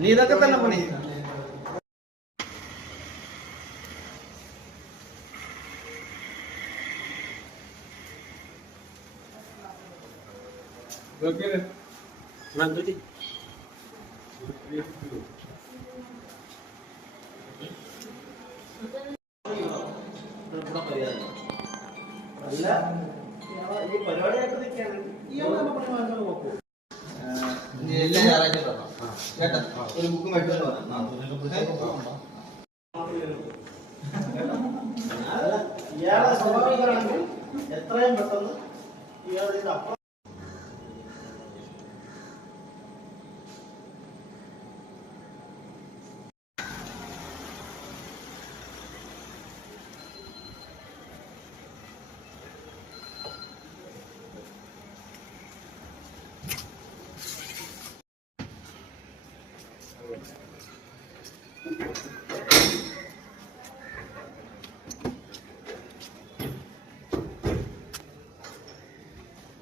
നീ ഇതൊക്കെ തന്നെ പണി. അല്ല ഈ പരിപാടിയായിട്ട് നിൽക്കാണ് എല്ലാ ഞായറാഴ്ച കേട്ടാ ഒരു ബുക്ക് മേടിച്ചോണ്ട് ഇയാളെ സ്വാഭാവികമാണെങ്കിൽ എത്രയും പെട്ടെന്ന് ഇയാൾ ഇത് അപ്പുറം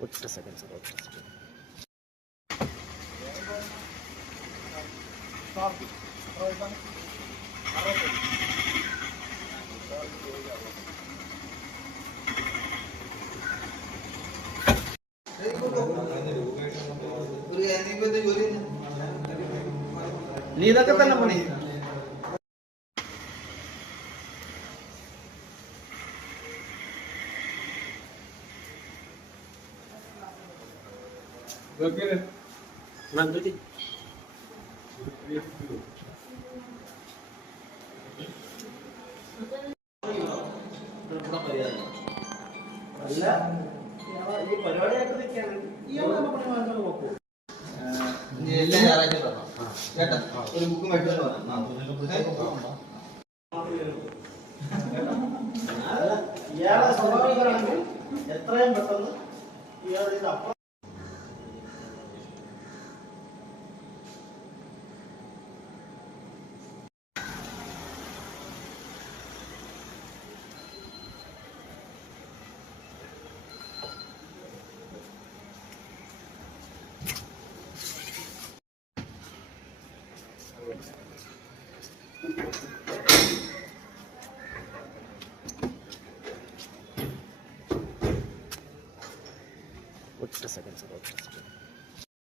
ഒറ്റ സെക്കൻഡ് സാർ, ഒറ്റ സെക്കൻഡ്. നീ ഇതൊക്കെ തന്നെ പണി. അല്ല ഈ പരിപാടിയായിട്ട് നിൽക്കാണ് ഇയാളെ നോക്കൂ എല്ലാ ഞായറാഴ്ച കേട്ടാ ഒരു ബുക്ക് മേടിച്ചോണ്ട് ഇയാളെ സ്വാഭാവികമാണെങ്കിൽ എത്രയും പെട്ടെന്ന് ഇയാൾ ഇത് അപ്പുറം ഒറ്റ സെക്കൻഡ് സാർ, ഒറ്റ സെക്കൻഡ്.